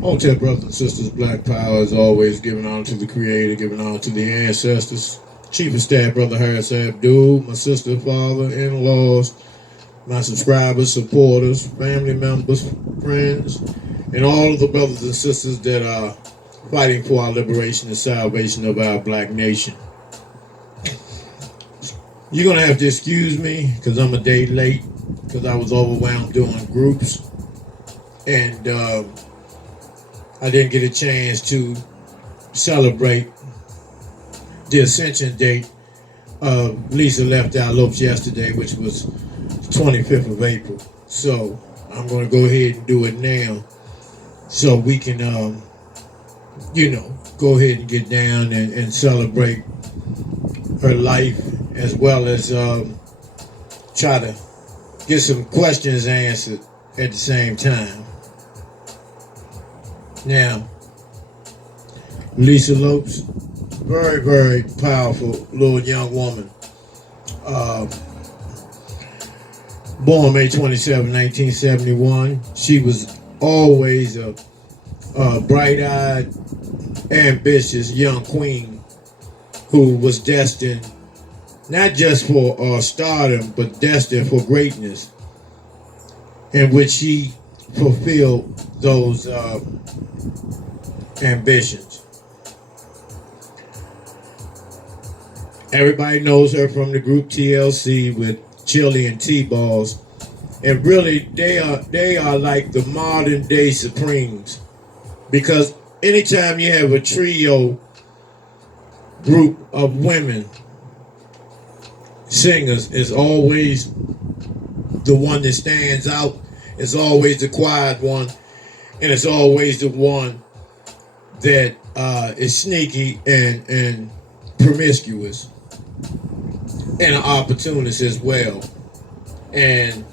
Hotel brothers and sisters, Black Power is always giving honor to the Creator, giving honor to the ancestors. Chief of Staff, Brother Harris Abdul, my sister, father, in-laws, my subscribers, supporters, family members, friends, and all of the brothers and sisters that are fighting for our liberation and salvation of our black nation. You're going to have to excuse me because I'm a day late because I was overwhelmed doing groups. And I didn't get a chance to celebrate the Ascension date. Lisa left out Lopes yesterday, which was the 25th of April. So I'm going to go ahead and do it now so we can, go ahead and get down and celebrate her life as well as try to get some questions answered at the same time. Now, Lisa Lopes, very, very powerful little young woman. Born May 27, 1971. She was always a bright-eyed, ambitious young queen who was destined not just for stardom, but destined for greatness, in which she fulfilled those ambitions. Everybody knows her from the group TLC with Chili and T-Balls, and really they are like the modern day Supremes, because anytime you have a trio group of women singers, is always the one that stands out. It's always the quiet one, and it's always the one that is sneaky and promiscuous, and an opportunist as well. And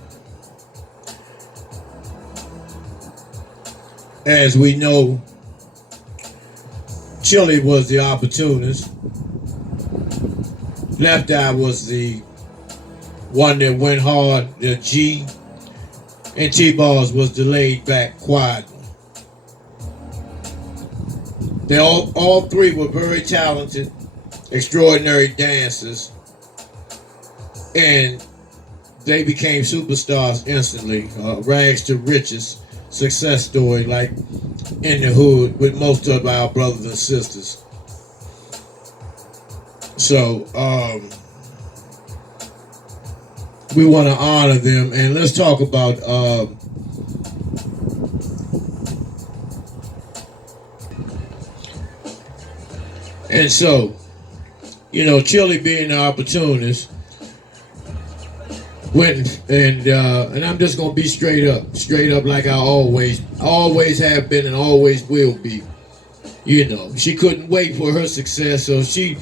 as we know, Chili was the opportunist. Left Eye was the one that went hard, the G, and T-Balls was the laid back, quiet one. They all three were very talented, extraordinary dancers, and they became superstars instantly. Rags to riches success story, like in the hood with most of our brothers and sisters. So we want to honor them, and let's talk about and so, Chili being the opportunist went and I'm just gonna be straight up like I always have been and always will be. She couldn't wait for her success, so she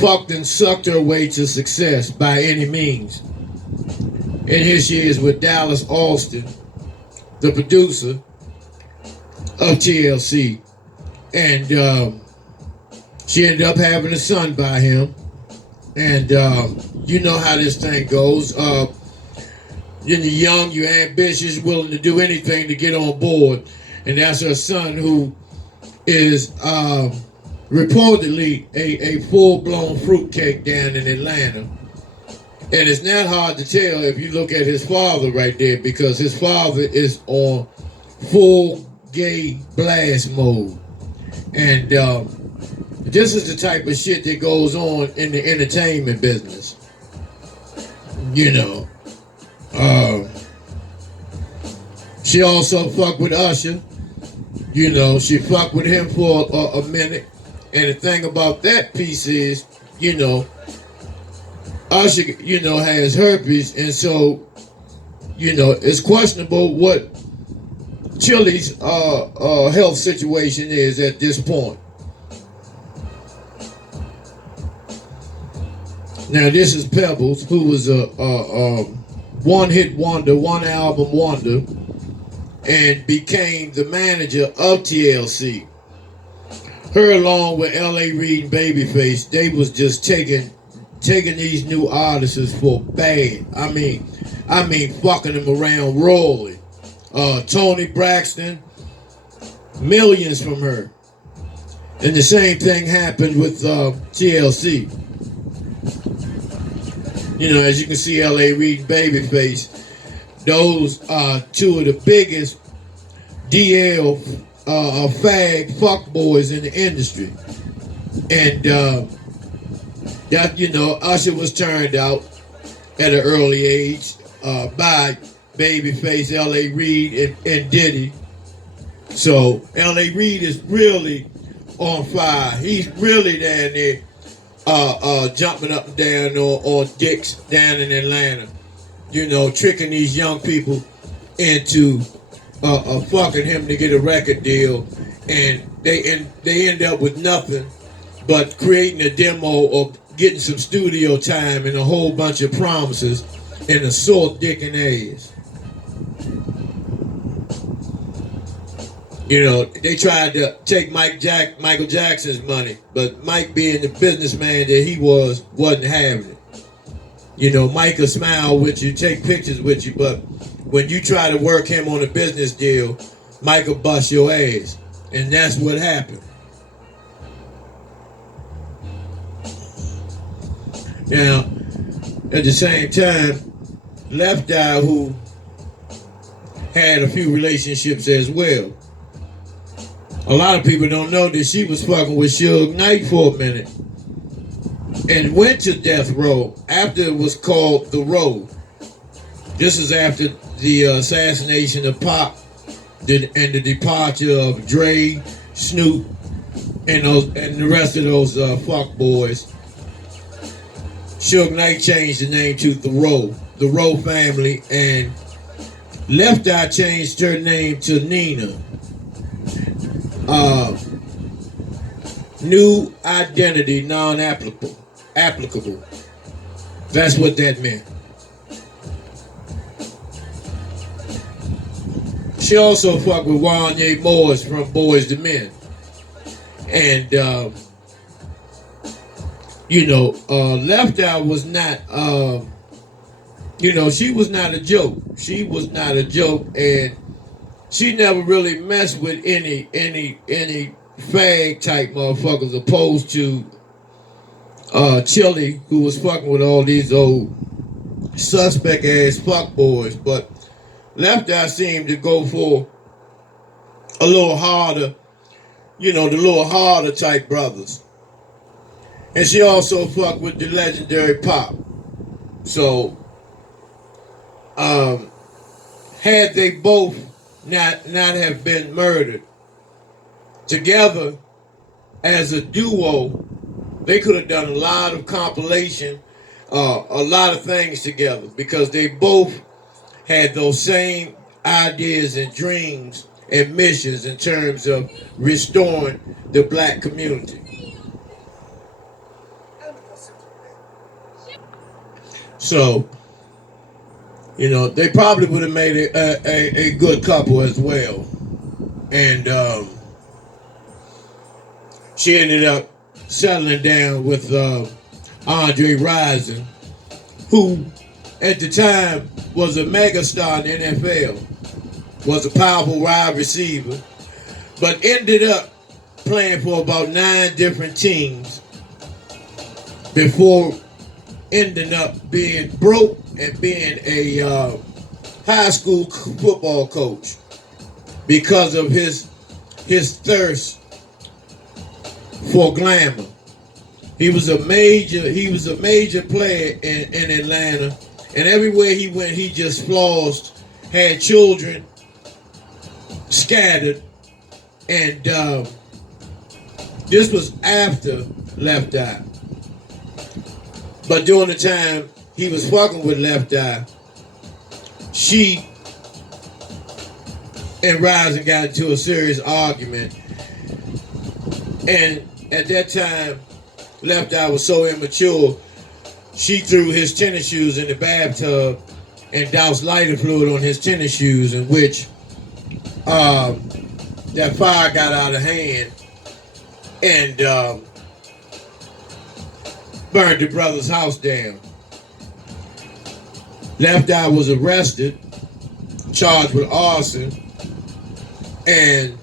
fucked and sucked her way to success by any means. And here she is with Dallas Austin, the producer of TLC, and she ended up having a son by him. And you know how this thing goes. You're young, you're ambitious, willing to do anything to get on board. And that's her son, who is reportedly a full-blown fruitcake down in Atlanta. And it's not hard to tell if you look at his father right there, because his father is on full gay blast mode. And this is the type of shit that goes on in the entertainment business. She also fucked with Usher. She fucked with him for a minute. And the thing about that piece is, Usher, has herpes. And so, it's questionable what Chili's health situation is at this point. Now, this is Pebbles, who was a one-hit wonder, one-album wonder, and became the manager of TLC. Her, along with L.A. Reid and Babyface, they was just taking these new artists for bad. I mean, fucking them around royally. Tony Braxton, millions from her. And the same thing happened with TLC. You know, as you can see, L.A. Reid and Babyface, those are two of the biggest DL fag fuck boys in the industry. And that, you know, Usher was turned out at an early age by Babyface, L.A. Reid, and Diddy. So L.A. Reid is really on fire. He's really down there jumping up and down on dicks down in Atlanta. You know, tricking these young people into fucking him to get a record deal, and they end up with nothing but creating a demo or getting some studio time and a whole bunch of promises and a sore dick and ass. You know, they tried to take Michael Jackson's money, but Mike, being the businessman that he was, wasn't having it. You know, Mike will smile with you, take pictures with you, but when you try to work him on a business deal, Mike will bust your ass. And that's what happened. Now, at the same time, Left Eye, who had a few relationships as well. A lot of people don't know that she was fucking with Suge Knight for a minute and went to death row after it was called The Row. This is after the assassination of Pop and the departure of Dre, Snoop, and the rest of those fuck boys. Suge Knight changed the name to The Row family, and Left Eye changed her name to Nina. New identity non-applicable. That's what that meant. She also fucked with Wanya Morris from Boys to Men. And, you know, Left Eye was not, you know, she was not a joke. She was not a joke, and she never really messed with any fag type motherfuckers, opposed to Chili, who was fucking with all these old suspect ass fuck boys. But Left Eye seemed to go for a little harder, you know, the little harder type brothers. And she also fucked with the legendary Pop. So, had they both not have been murdered together as a duo, they could have done a lot of compilation, a lot of things together, because they both had those same ideas and dreams and missions in terms of restoring the black community. So, you know, they probably would have made a good couple as well. And she ended up settling down with Andre Rison, who at the time was a megastar in the NFL, was a powerful wide receiver, but ended up playing for about 9 different teams before ending up being broke and being a high school football coach because of his thirst for glamour. He was a major player in Atlanta, and everywhere he went, he just flossed, had children scattered, and this was after Left Eye. But during the time he was fucking with Left Eye, she and Rison got into a serious argument. And at that time, Left Eye was so immature, she threw his tennis shoes in the bathtub and doused lighter fluid on his tennis shoes, in which that fire got out of hand and burned the brother's house down. Left Eye was arrested, charged with arson, and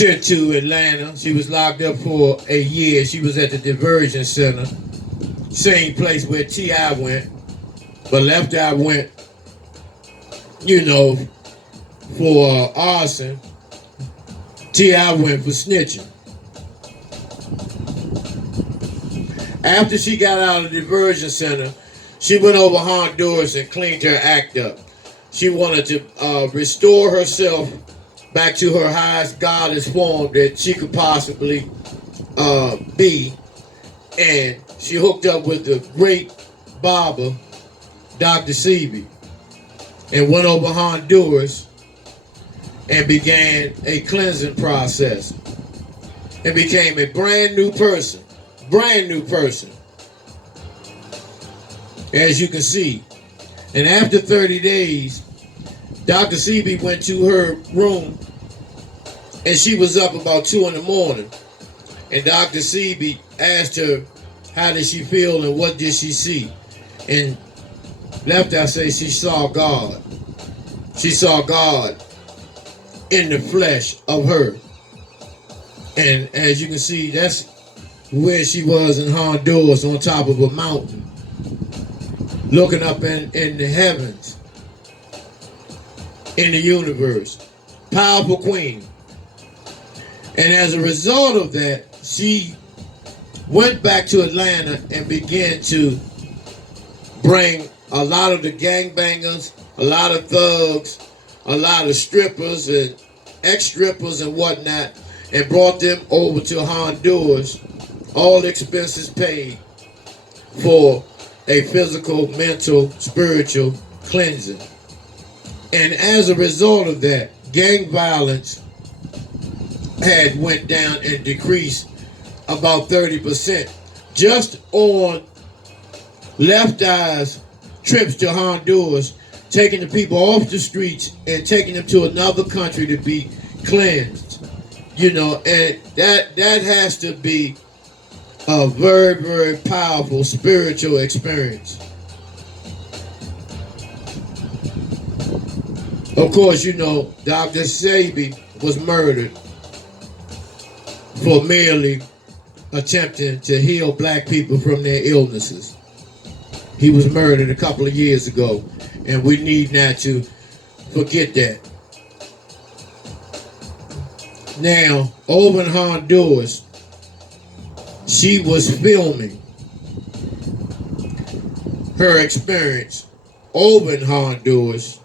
sent to Atlanta. She was locked up for a year. She was at the diversion center, same place where T.I. went, but Left Eye went, you know, for arson. T.I. went for snitching. After she got out of the diversion center, she went over Honduras and cleaned her act up. She wanted to restore herself back to her highest goddess form that she could possibly be. And she hooked up with the great barber, Dr. Sebi, and went over Honduras and began a cleansing process and became a brand new person. Brand new person, as you can see. And after 30 days, Dr. Sebi went to her room and she was up about 2 in the morning. And Dr. Sebi asked her, how did she feel and what did she see? And Left Eye say she saw God. She saw God in the flesh of her. And as you can see, that's where she was in Honduras, on top of a mountain, looking up in the heavens, in the universe. Powerful queen. And as a result of that, she went back to Atlanta and began to bring a lot of the gangbangers, a lot of thugs, a lot of strippers and ex-strippers and whatnot, and brought them over to Honduras, all expenses paid, for a physical, mental, spiritual cleansing. And as a result of that, gang violence had went down and decreased about 30% just on Left Eye's trips to Honduras, taking the people off the streets and taking them to another country to be cleansed. You know, and that has to be a very, very powerful spiritual experience. Of course, you know, Dr. Sebi was murdered for merely attempting to heal black people from their illnesses. He was murdered a couple of years ago, and we need not to forget that. Now, over in Honduras, she was filming her experience over in Honduras,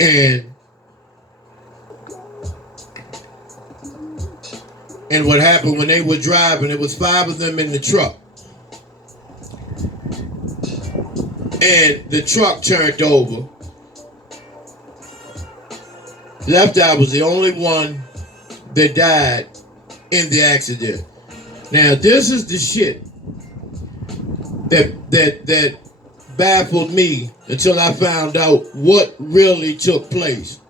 and what happened when they were driving, it was 5 of them in the truck, and the truck turned over. Left Eye was the only one that died in the accident. Now, this is the shit that baffled me until I found out what really took place.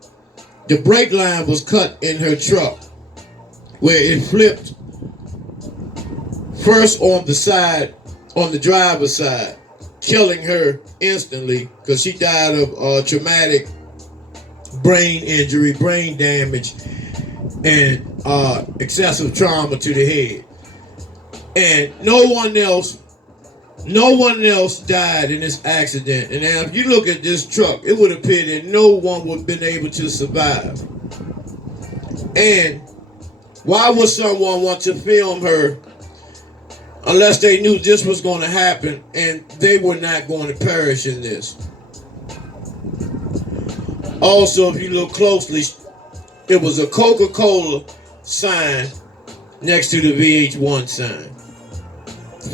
The brake line was cut in her truck, where it flipped first on the side, on the driver's side, killing her instantly because she died of traumatic brain injury, brain damage, and excessive trauma to the head. And no one else died in this accident. And now if you look at this truck, it would appear that no one would have been able to survive. And why would someone want to film her unless they knew this was going to happen and they were not going to perish in this? Also, if you look closely, it was a Coca-Cola sign next to the VH1 sign.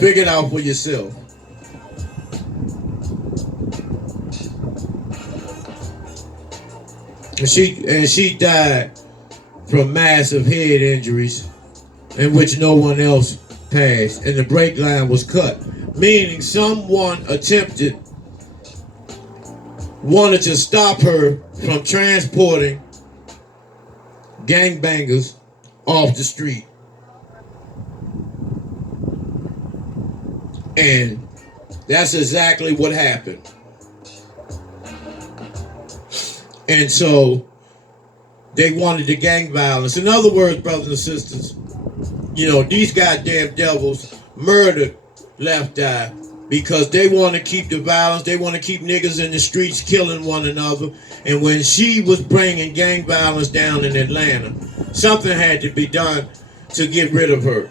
Figure it out for yourself. And she died from massive head injuries in which no one else passed, and the brake line was cut, meaning someone wanted to stop her from transporting gangbangers off the street. And that's exactly what happened. And so They wanted the gang violence. In other words, brothers and sisters, these goddamn devils murdered Left Eye because they want to keep the violence. They want to keep niggas in the streets killing one another. And when she was bringing gang violence down in Atlanta, something had to be done to get rid of her.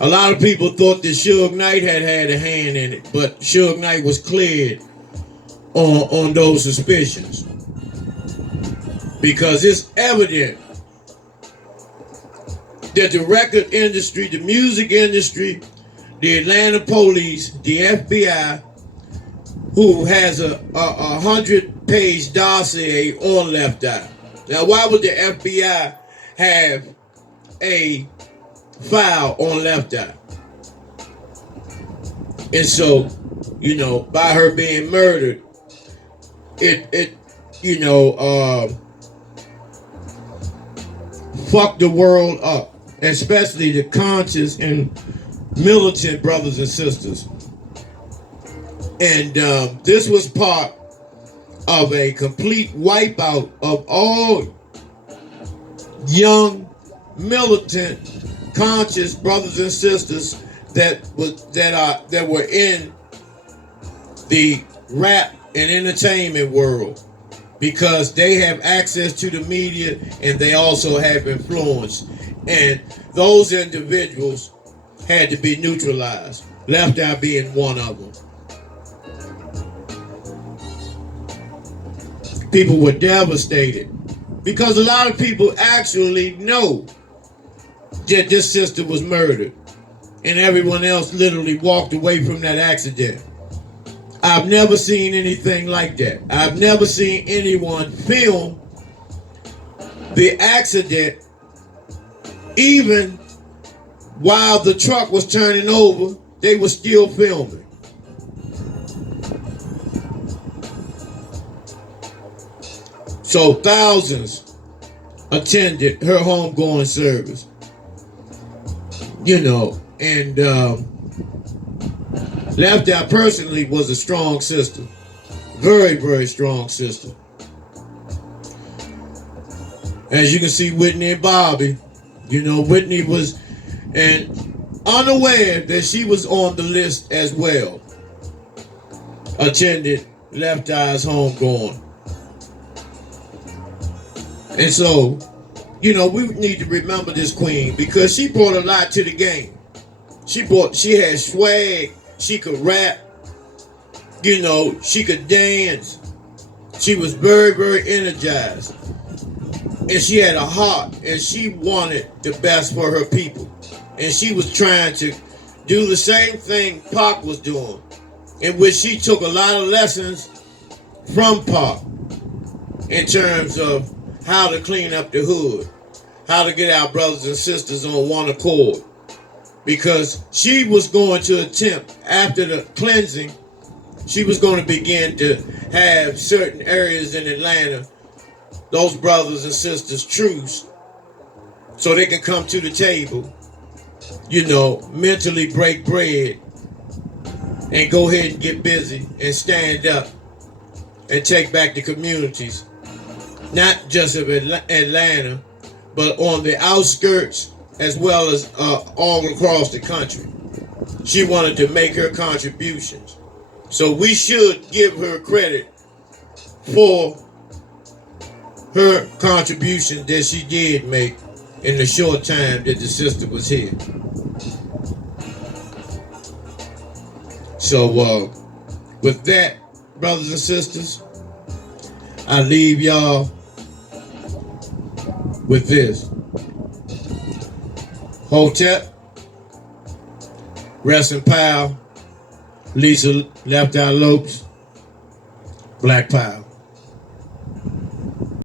A lot of people thought that Suge Knight had a hand in it, but Suge Knight was cleared on those suspicions. Because it's evident that the record industry, the music industry, the Atlanta police, the FBI, who has a 100-page dossier on Left Eye. Now, why would the FBI have a file on Left Eye? And so, by her being murdered, it fucked the world up, especially the conscious and militant brothers and sisters. And this was part of a complete wipeout of all young, militant, conscious brothers and sisters that were in the rap and entertainment world, because they have access to the media and they also have influence. And those individuals had to be neutralized, Left Eye being one of them. People were devastated because a lot of people actually know that this sister was murdered and everyone else literally walked away from that accident. I've never seen anything like that. I've never seen anyone film the accident even while the truck was turning over. They were still filming. So thousands attended her homegoing service. And Left Eye personally was a strong sister. Very, very strong sister. As you can see, Whitney and Bobby, Whitney was unaware that she was on the list as well. Attended Left Eye's homegoing. And so, we need to remember this queen because she brought a lot to the game. She had swag. She could rap. She could dance. She was very, very energized. And she had a heart. And she wanted the best for her people. And she was trying to do the same thing Pac was doing, in which she took a lot of lessons from Pac in terms of how to clean up the hood, how to get our brothers and sisters on one accord. Because she was going to attempt, after the cleansing, she was going to begin to have certain areas in Atlanta, those brothers and sisters truce, so they can come to the table, mentally break bread and go ahead and get busy and stand up and take back the communities, not just of Atlanta, but on the outskirts as well as all across the country. She wanted to make her contributions. So we should give her credit for her contribution that she did make in the short time that the sister was here. So with that, brothers and sisters, I leave y'all with this. Hotep, rest in power. Lisa Left Eye Lopes, Black Power.